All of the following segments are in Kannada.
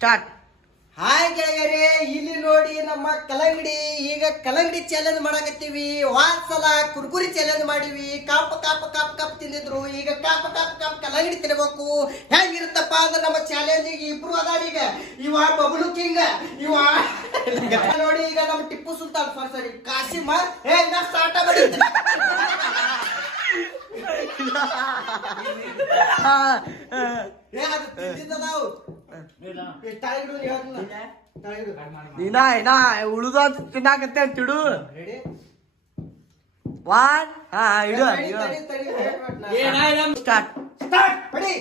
ಸ್ಟಾರ್ಟ್. ಹಾಯ್ ಗೆಳೆಯರೇ ಇಲ್ಲಿ ನೋಡಿ ನಮ್ಮ ಕಲಂಗಡಿ ಈಗ ಕಲಂಗಡಿ ಚಾಲೆಂಜ್ ಮಾಡಕತ್ತೀವಿ. ವಾಸಲ ಸಲ ಕುರ್ಕುರಿ ಚಾಲೆಂಜ್ ಮಾಡಿವಿ. ಕಾಪ ಕಾಪ ಕಾಪ ಕಾಪ ತಿಂದಿದ್ರು. ಈಗ ಕಾಪ ಕಾಪ ಕಾಪ ಕಲಂಗಡಿ ತಿನ್ಬೇಕು. ಹೆಂಗಿರುತ್ತಪ್ಪ ಅಂದ್ರೆ ನಮ್ಮ ಚಾಲೆಂಜ್ ಈಗ ಇಬ್ರು ಅದಾರ ಈಗ. ಇವ ಬಬಲು ಕಿಂಗ್ ಇವ ನೋಡಿ ಈಗ ನಮ್ಮ ಟಿಪ್ಪು ಸುಲ್ತಾನ್ ಸಾರಿ ಸರಿ ಕಾಸಿಮ ಹೇ ನಾ ಸ್ಟಾರ್ಟ್ ಮಾಡಿ ಏ ಅದು ತಿಂದಿದ್ದ ನಾವು ಏ, ತಳಗಿಡು ನೀ ಹೇಳ್ತೀನ. ತಳಗಿಡು. ಇನ್ನ ಇನ್ನ ಉಳಿದು ಅಂತ ತಿನ್ನಾಕತ್ತೆ ಅಂತಿಡು Ready? ಒನ್ ಹಾ ಇಡು ತಡಿ, ತಡಿ, ತಡಿ, wait, wait, ನಾ- ಸ್ಟಾರ್ಟ್ Start. ಹೊಡಿ.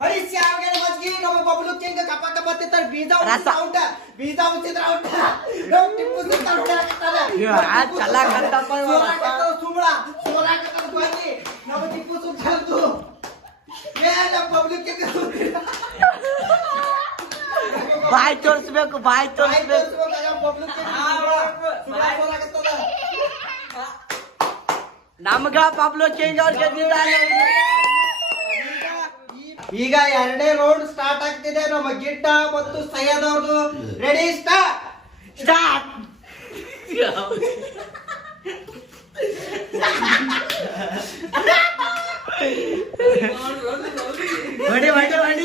ಹೊಡಿ, ಸ್ಯಾವ್ಗೆ ಮಜ್ಗಿ, ನಮ್ಮ ಬಬ್ಲು ಕಿಂಗ್ ಕಪ ಕಪ ತಿಂತಾರ್, ಬೀಜ ರಸ. ಉಚ್ಚಿದ್ರ ಔಟ, ಬೀಜ ಉಚ್ಚಿದ್ರ ಔಟ. ನಮ್ ಟಿಪ್ಪು ಸುಲ್ತಾನ್ ಹೊಡ್ಯಾಕತ್ತಾನ. ಇವ ನಮ್ ಆ ಟಿಪ್ಪು ಚೆನ್ನಾಗ್ ಸುಲ್ತಾನ್ ಕಟ್ಟಪ್ಪ ಇವ. ಸೋಲಾಕತ್ತಾನ ಸುಮ್ಳ, ಸೋಲಾಕತ್ತಾನ ಧ್ವನಿ. ನಮ್ಮ ಟಿಪ್ಪು ಸುಲ್ತಾನ್ದು. ಏ, ನಮ್ಮ ಬಬ್ಲು ಕಿಂಗ್ ಬಾಯ್ ತೋರಿಸ್ಬೇಕು ಬಾಯ್ ತೋರಿಸ್ಬೇಕು. ನಮ್ಗ ನಮ್ಮ ಚೇಂಜ್ ಅವ್ರು ಪಬ್ಲು ಈಗ ಎರಡನೇ ರೌಂಡ್ ಸ್ಟಾರ್ಟ್ ಆಗ್ತಿದೆ ನಮ್ಮ ಗಿಟ್ಟ ಮತ್ತು ಸೈಯದ್ ಅವ್ರದ್ದು ರೆಡಿ ಸ್ಟಾರ್ಟ್ ಸ್ಟಾರ್ಟ್ ಹೊಡಿ ಹೊಡಿ ಹೊಡಿ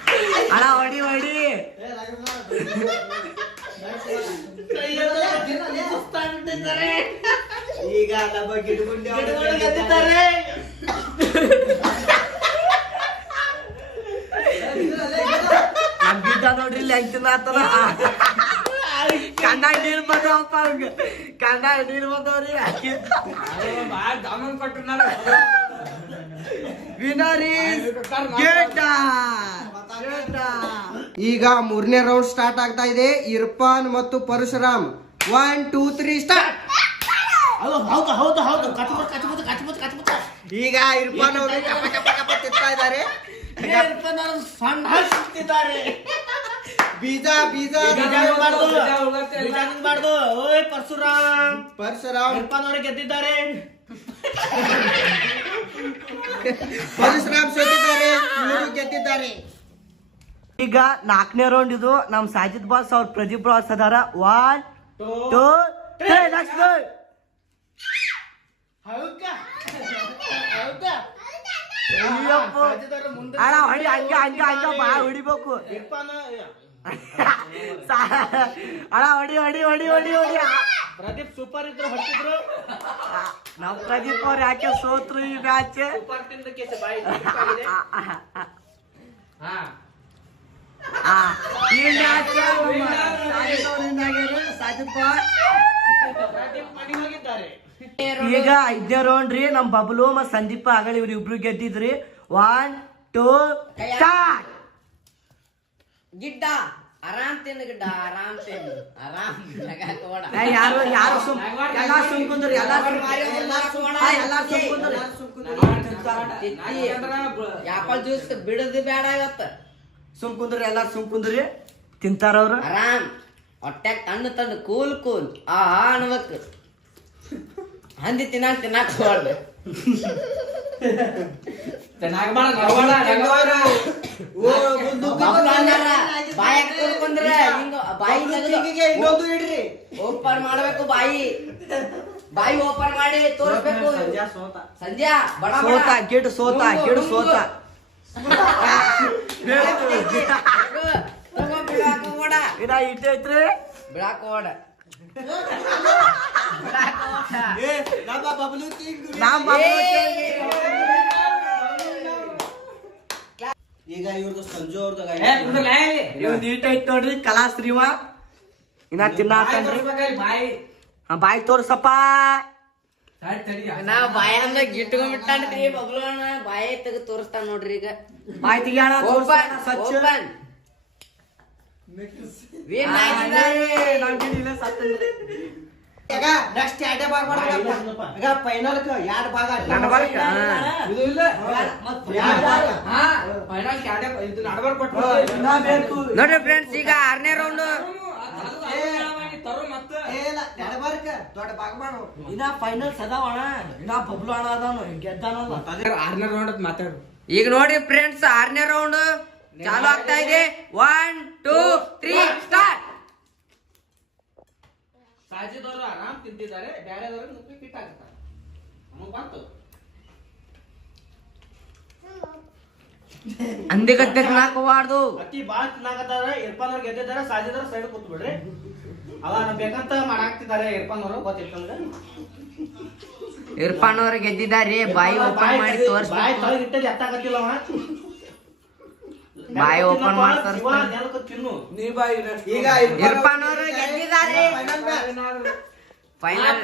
ಅಣ್ಣ ಹೊಡಿ ಹೊಡಿ. ಈಗ ಗೆದ್ದಿದ್ದಾರೆ. ಗಿಡ್ಡ ನೋಡ್ರಿ ಇಲ್ಲಿ ಹೆಂಗ್ ತಿನ್ನಾತನ ಕಣ್ಣ ನೀರ್ ಬಂದವಪ್ಪ ಅವ್ಗ ಕಣ್ಣ ನೀರ್ ಬಂದವ್ರಿ. ವಿನರಿ ಗಿಡ್ಡ ಈಗ ಮೂರನೇ ರೌಂಡ್ ಸ್ಟಾರ್ಟ್ ಆಗ್ತಾ ಇದೆ. ಇರ್ಫಾನ್ ಮತ್ತು Parashuram. One two three start ಈಗ ಇರ್ಫಾನ್ ಅವರು ಕಪ ಈಗ ಇರ್ಪಾನ್ ತಿಂತಾ ಇದ್ದಾರೆ. ಬೀಜ ಬೀಜ ಓಯ್ ಪರಶುರಾಮ್. ಪರಶುರಾಮ್. ಇರ್ಪಾನವ್ರು ಗೆದ್ದಿದ್ದಾರೆ. ಪರಶುರಾಮ್ ಸೋತಿದ್ದಾರೆ. ಇವರು ಗೆದ್ದಿದ್ದಾರೆ. ಈಗ ನಾಲ್ಕನೇ ರೌಂಡ್ ಇದು. ನಮ್ ಸಾಜಿದ್ ಬಾಸ್ ಅವ್ರ ಪ್ರದೀಪ್ ಬಾಸ್ ಅದಾರ. ಒನ್ ಟೂ ತ್ರೀ ನೆಕ್ಸ್ಟ್ ಅಣ್ಣ ಹೊಡಿ ಹಂಗ ಹಂಗ ಹಂಗ ಬಾ ಹೊಡಿಬೇಕು. ಅಣ್ಣ ಹೊಡಿ ಹೊಡಿ ಹೊಡಿ ಹೊಡಿ ಹೊಡಿ. ಪ್ರದೀಪ್ ಸೂಪರ್ ಇದ್ರು ಹೊಟ್ಟಿದ್ರು ನಮ್ ಪ್ರದೀಪ್ ಅವ್ರು ಯಾಕೆ ಸೋತ್ರು ಈ ಮ್ಯಾಚ್ ಸೂಪರ್ ತಿಂದ ಕೇಸ ಬಾಯಿ ಹಾ. ಈಗ ಐದನೇ ರೌಂಡ್ ರೀ ನಮ್ ಬಬ್ಲು ಮತ್ ಸಂದೀಪ ಆಗಲಿ ಇವ್ರು ಇಬ್ರು ಗೆದ್ದಿದ್ರಿ. ಒನ್ ಟೂ ಸ್ಟಾರ್ಟ್ ಗಿಡ್ಡ ಆರಾಮ್ ತಿನ್ನು ಗಿಡ್ಡ ಆರಾಮ್ ತಿನ್ನು. ಆರಾಮ್. ಯಾರು ಯಾರು ಸುಮ್ ಎಲ್ಲ ಸುಮ್ ಕುಂದ್ರಿ ಎಲ್ಲ ಎಲ್ಲಾ ಸುಮ್ ಕುಂದ್ರಿ. ಯಾಕೋ ಜ್ಯೂಸ್ ಬಿಡದು ಬೇಡ ಇವತ್ತ. ಸುಮ್ ಕುಂದ್ರಿ ಎಲ್ಲ ಸುಮ್ ಕುಂದ್ರಿ. ತಿಂತಾರ ಅವ್ರು? ಆರಾಮ್. ಹೊಟ್ಟೆ ತಣ್ಣು ತಂದು ಕೂಲ್ ಕೂಲ್. ಆ ಆ ಅನ್ಬೇಕು. ಹಂದಿ ತಿನ್ನಾಕ ತಿನ್ನಾಕ ಹೋಗ್ಬಾರ್ದು. ಓಪನ್ ಮಾಡ್ಬೇಕು ಬಾಯಿ. ಬಾಯಿ ಓಪನ್ ಮಾಡಿ ತೋರಿಸ್ಬೇಕು. ಸಂಧ್ಯಾ ಬಡ ಬಡ. ಸೋತ ಸೋತಾ ಸೋತ ಗಿಡ್. ಸೋತ. ತಗೋ ಬಿಡಾಕ ನಮ್ಮ ಬಬ್ಲು ನಾಮ್ ಈಗ ಇವ್ರದ್ದು ಸಂಜು ಅವ್ರದ್ದು ನೀಟ್ ಐತ್ ನೋಡ್ರಿ ಕಲಾಶ್ರೀವ ಇನ್ನ ತಿನ್ನಾತನ್ರಿ ಹಾ ಬಾಯಿ ತೋರ್ಸಪ್ಪ. ನಾ ಬಾಯ ಗಿಟ್ಕೊಂಡ್ಬಿಟ್ಟಾನ್ರಿ ಬಬ್ಲು ಅಣ್ಣ ಬಾಯ ತೆಗೆದು ತೋರಿಸ್ತಾನ ನೋಡ್ರಿ ಈಗ. ಬಾಯ್ ತೆಗಿಯೋಣ ಓಪನ್ ನೆಕ್ಸ್ಟ್ ಎರಡೇ ಭಾಗ ಈಗ ಫೈನಲ್ ಎರಡು ಭಾಗ? ಇದು ಇಲ್ಲ. ಫೈನಲ್ ಎರಡೇ ಇದು ನಡಬರ್ ಕೊಟ್ಟು ಇನ್ನ ನೋಡ್ರಿ ಫ್ರೆಂಡ್ಸ್ ಈಗ ಆರನೇ ರೌಂಡ್ ತರು ಮತ್ತೆ. ಏ, ಇಲ್ಲ ಎರಡು ಭಾಗಕ್ಕ ದೊಡ್ಡ ಇನ್ನ ಫೈನಲ್ ಸದಾವಣ ಇನ್ನ ಬಬ್ಲು ಅಣ್ಣ ಅದಾನು ಗೆದ್ದಾನಲ್ಲ ಆರ್ನರ್ ರೌಂಡ್ ಅಂತ ಮಾತಾಡು. ಈಗ ನೋಡಿ ಫ್ರೆಂಡ್ಸ್ ಆರನೇ ರೌಂಡ್ ಚಾಲು ಆಗ್ತಾ ಇದೆ. ಒನ್ ಟೂ ತ್ರೀ ಸ್ಟಾರ್ಟ್ ಸಾಜಿದವರು ಆರಾಮ್ ತಿಂತಿದ್ದಾರೆ ಬೇರೆದವರು ಮುಪ್ಪಿ ಕಿಟ್ ಹಾಕ್ತಾರೆ ನಮಗ್ ಬಂತು. ಅಂದಿಗತ್ತೆ ಅಕ್ಕಿ ಬಾಳ್ ತಿನ್ನಾಕತ್ತಾರ ಇರ್ಫಾನ್ ಅವ್ರು ಗೆದ್ದಿದ್ದಾರೆ ಸಾಜಿದವ್ರು ಸೈಡ್ ಕೂತ್ ಬಿಡ್ರಿ ಬೇಕಂತ ಮಾಡಾಕ್ತಿದ್ದಾರೆ ಇರ್ಫಾನ್ ಅವರು ಇರ್ಫಾನ್ ಗೆದ್ದಿದ್ದಾರೆ ಬಾಯಿ ಓಪನ್ ಮಾಡಿ ಬಾಯಿ ಓಪನ್ ಇಟ್ಟಲ್ಲಿ ಎತ್ತಾಕತ್ತಿಲ್ಲ ಅವ. ಬಾಯಿ open ಮಾಡಿ. ನೆಲಕ್ಕೆ ತಿನ್ನು. ಈಗ ಇರ್ಫಾನ್ ಅವರು ಗೆದ್ದಿದ್ದಾರೆ. ಫೈನಲ್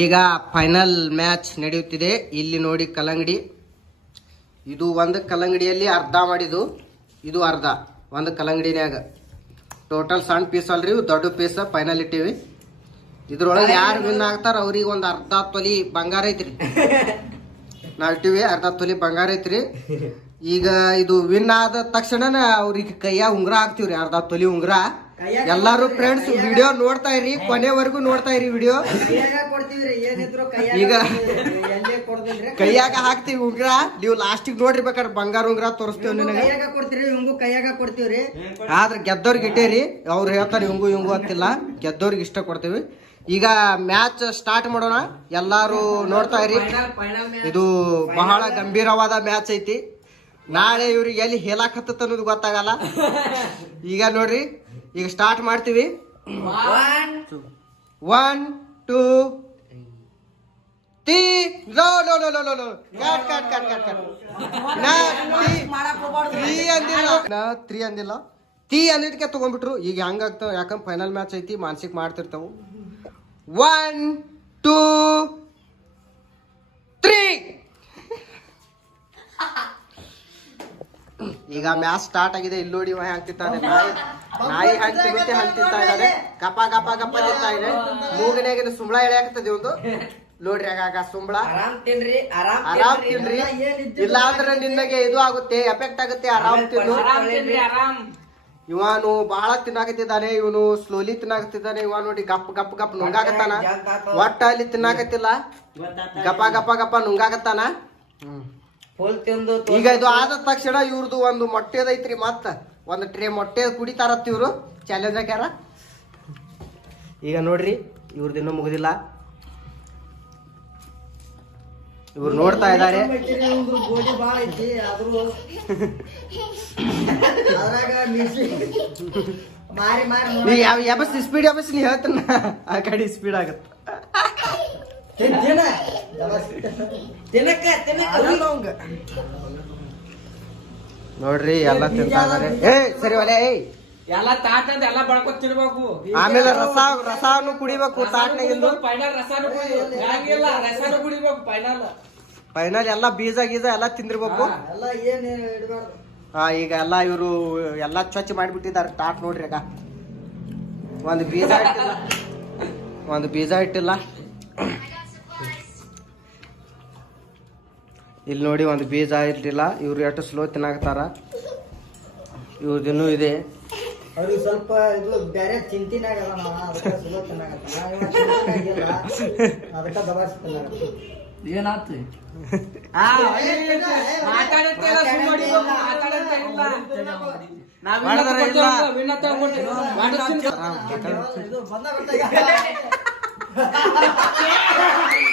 ಈಗ ಫೈನಲ್ ಮ್ಯಾಚ್ ನಡೆಯುತ್ತಿದೆ. ಇಲ್ಲಿ ನೋಡಿ ಕಲ್ಲಂಗಡಿ. ಇದು ಒಂದು ಕಲ್ಲಂಗಡಿಯಲ್ಲಿ ಅರ್ಧ ಮಾಡಿದ್ದು. ಇದು ಅರ್ಧ. ಒಂದು ಕಲ್ಲಂಗಡಿನ್ಯಾಗ. ಟೋಟಲ್ ಸಣ್ಣ ಪೀಸ್ ಅಲ್ರಿ ಇವು ದೊಡ್ಡ ಪೀಸ್ ಫೈನಲ್ ಇಟ್ಟಿವಿ ಇದ್ರೊಳಗೆ ಯಾರು ವಿನ್ ಆಗ್ತಾರ ಅವ್ರಿಗೆ ಒಂದು ಅರ್ಧ ತೊಲಿ ಬಂಗಾರ ಐತ್ರಿ. ನಾವು ಇಟ್ಟಿವಿ ಅರ್ಧ ತೊಲಿ ಬಂಗಾರ ಐತ್ರಿ. ಈಗ ಇದು ವಿನ್ ಆದ ತಕ್ಷಣ ಅವ್ರಿಗೆ ಕೈಯಾಗ ಉಂಗ್ರ ಹಾಕ್ತಿವ್ರಿ ಅರ್ಧ ತೊಲಿ ಉಂಗ್ರ. ಎಲ್ಲಾರು ಫ್ರೆಂಡ್ಸ್ ವಿಡಿಯೋ ನೋಡ್ತಾ ಇರಿ ಕೊನೆವರೆಗೂ ನೋಡ್ತಾ ಇರಿ ವಿಡಿಯೋ ಈಗ ಕೈಯಾಗ ಹಾಕ್ತಿವಿ ಉಂಗ್ರ ನೀವು ಲಾಸ್ಟಿಗೆ ನೋಡ್ರಿ ಬೇಕಾದ್ರೆ ಬಂಗಾರ ಉಂಗ್ರ ತೋರಿಸ್ತೇವೆ ನಿನಗೆ. ಕೈಯಾಗ ಕೊಡ್ತೀವ್ರಿ ಆದ್ರೆ ಗೆದ್ದವ್ರಿಗೆ ಇಟ್ಟೇರಿ ಅವ್ರು ಹೇಳ್ತಾರೆ ಹಿಂಗು ಹಿಂಗು ಅಂತಿಲ್ಲ. ಗೆದ್ದವ್ರಿಗೆ ಇಷ್ಟ ಕೊಡ್ತೀವಿ. ಈಗ ಮ್ಯಾಚ್ ಸ್ಟಾರ್ಟ್ ಮಾಡೋಣ. ಎಲ್ಲಾರು ನೋಡ್ತಾ ಇರಿ. ಇದು ಬಹಳ ಗಂಭೀರವಾದ ಮ್ಯಾಚ್ ಐತಿ. ನಾಳೆ ಇವ್ರಿಗೆ ಎಲ್ಲಿ ಹೇಳಾಕತ್ತ ಅನ್ನೋದು ಗೊತ್ತಾಗಲ್ಲ. ಈಗ ನೋಡ್ರಿ ಈಗ ಸ್ಟಾರ್ಟ್ ಮಾಡ್ತೀವಿ. ಒನ್ ಟೂ ತ್ರೀ ಲೋ ಲೋ ಲೋ ಲೋ ಲೋ low cut cut cut cut cut ನಾ ತ್ರೀ ಅಂದಿಲ್ಲ. ನಾ ತ್ರೀ ಅಂದಿಲ್ಲ. ತೀ ಅನ್ನೋದಕ್ಕೆ ತಗೊಂಡ್ಬಿಟ್ರು. ಈಗ ಹೆಂಗಾಗ್ತಾವ ಯಾಕಂದ್ರೆ ಫೈನಲ್ ಮ್ಯಾಚ್ ಐತಿ ಮಾನಸಿಕ ಮಾಡ್ತಿರ್ತಾವು. ಒನ್ ಟೂ ತ್ರೀ ಈಗ ಮ್ಯಾಚ್ ಸ್ಟಾರ್ಟ್ ಆಗಿದೆ ಇಲ್ಲಿ ನೋಡಿ ತಿಂತಾನೆ ನಾಯಿ ನಾಯಿ ಹೆಂಗ್ ತಿನ್ನುತ್ತೆ ಹಂಗ್ ತಿಂತಾ ಇದ್ದಾನೆ. ಗಪ ಗಪ ಗಪ ತಿಂತಾ ಇದೆ. ಮೂಗಿನಾಗಿದೆ ಸುಂಬಳ ಎಳೆಯಾಗ್ತದೆ ಒಂದು. ನೋಡ್ರಿ ಆಗಾಗ ಸುಂಬಳ. ಆರಾಮ್ ತಿನ್ರಿ ಆರಾಮ್ ಆರಾಮ್ ತಿನ್ರಿ. ಇಲ್ಲ ಅಂದ್ರೆ ನಿನ್ನಗೆ ಇದು ಆಗುತ್ತೆ ಎಫೆಕ್ಟ್ ಆಗುತ್ತೆ ಆರಾಮ್ ತಿನ್ನು. ಇವನು ಬಹಳ ತಿನ್ನಾಕತ್ತಿದ್ದಾನೆ ಇವನು ಸ್ಲೋಲಿ ತಿನ್ನಾಕತ್ತಿದ್ದಾನೆ. ಇವ ನೋಡಿ ಗಪ್ ಗಪ್ ಗಪ್ ನುಂಗಾಕತ್ತಾನ. ಒಟ್ಟ ಅಲ್ಲಿ ತಿನ್ನಾಕತ್ತಿಲ್ಲ. ಗಪ ಗಪ ಗಪ ನುಂಗಾಕತ್ತಾನ. ಹ್ಮ್. ಫುಲ್ ತಿಂದು ಈಗ ಇದು ಆದ ತಕ್ಷಣ ಇವ್ರದ್ದು ಒಂದು ಮೊಟ್ಟೆದೈತ್ರಿ ಮತ್ತ. ಒಂದು ಟ್ರೇ ಮೊಟ್ಟೆ ಕುಡಿತಾರತ್ತ ಇವ್ರು. ಚಾಲೆಂಜ್ ಹಾಕ್ಯಾರ. ಈಗ ನೋಡ್ರಿ ಇವ್ರದ್ದು ಇನ್ನೂ ಮುಗುದಿಲ್ಲ. ಇವ್ರು ನೋಡ್ತಾ ಇದ್ದಾರೆ ಗೋಡಿ ಬಾಳ ಐತಿ ಆದ್ರೂ ಅದ್ರಾಗ ಮಿಸಿ ಮಾರಿ ಮಾರಿ ನೀ ಯಾವ ಎಬಸ್ ಸ್ಪೀಡ್ ಎಬಸ್ ನೀ ಹೇಳ್ತಾನ? ಆ ಕಡೆ ಸ್ಪೀಡ್ ಆಗತ್ತ. ನೋಡ್ರಿ ಎಲ್ಲ ತಿಂತಾರೆ ಏ ಸರಿ ಒಲೆ ಏಯ್. ಎಲ್ಲ ತಾಟ ಅಂತ ಎಲ್ಲ ಬಳ್ಕೊತ್ ತಿನ್ಬೇಕು. ಆಮೇಲೆ ರಸ ರಸಾನು ಕುಡಿಬೇಕು ತಾಟ್ನಾಗಿಂದು ಫೈನಲ್ ರಸಾನು ಕುಡಿಬೇಕು ಹಂಗಿಲ್ಲ ರಸಾನು ಕುಡಿಬೇಕು ಫೈನಲ್ ಫೈನಲ್ ಎಲ್ಲ ಬೀಜ ಗೀಜ ಎಲ್ಲ ತಿಂದಿರ್ಬೇಕು. ಎಲ್ಲ ಏನ್ ಇಡಬಾರ್ದು. ಹಾ ಈಗ ಎಲ್ಲ ಇವರು ಎಲ್ಲ ಸ್ವಚ್ಛ ಮಾಡಿಬಿಟ್ಟಿದ್ದಾರೆ. ತಾಟ್ ನೋಡ್ರಿ ಈಗ. ಒಂದು ಬೀಜ ಇಟ್ಟಿಲ್ಲ. ಒಂದು ಬೀಜ ಇಟ್ಟಿಲ್ಲ. ಇಲ್ಲಿ ನೋಡಿ ಒಂದು ಬೀಜ ಇರಲಿಲ್ಲ. ಇವ್ರು ಎಷ್ಟು ಸ್ಲೋ ತಿನ್ನಾಕತ್ತಾರ. ಇವ್ರದಿನ್ನೂ ಇದೆ. ಅವ್ರಿಗೆ ಸ್ವಲ್ಪ ಬೇರೆ ಅದಕ್ಕೆ ಏನಾತು?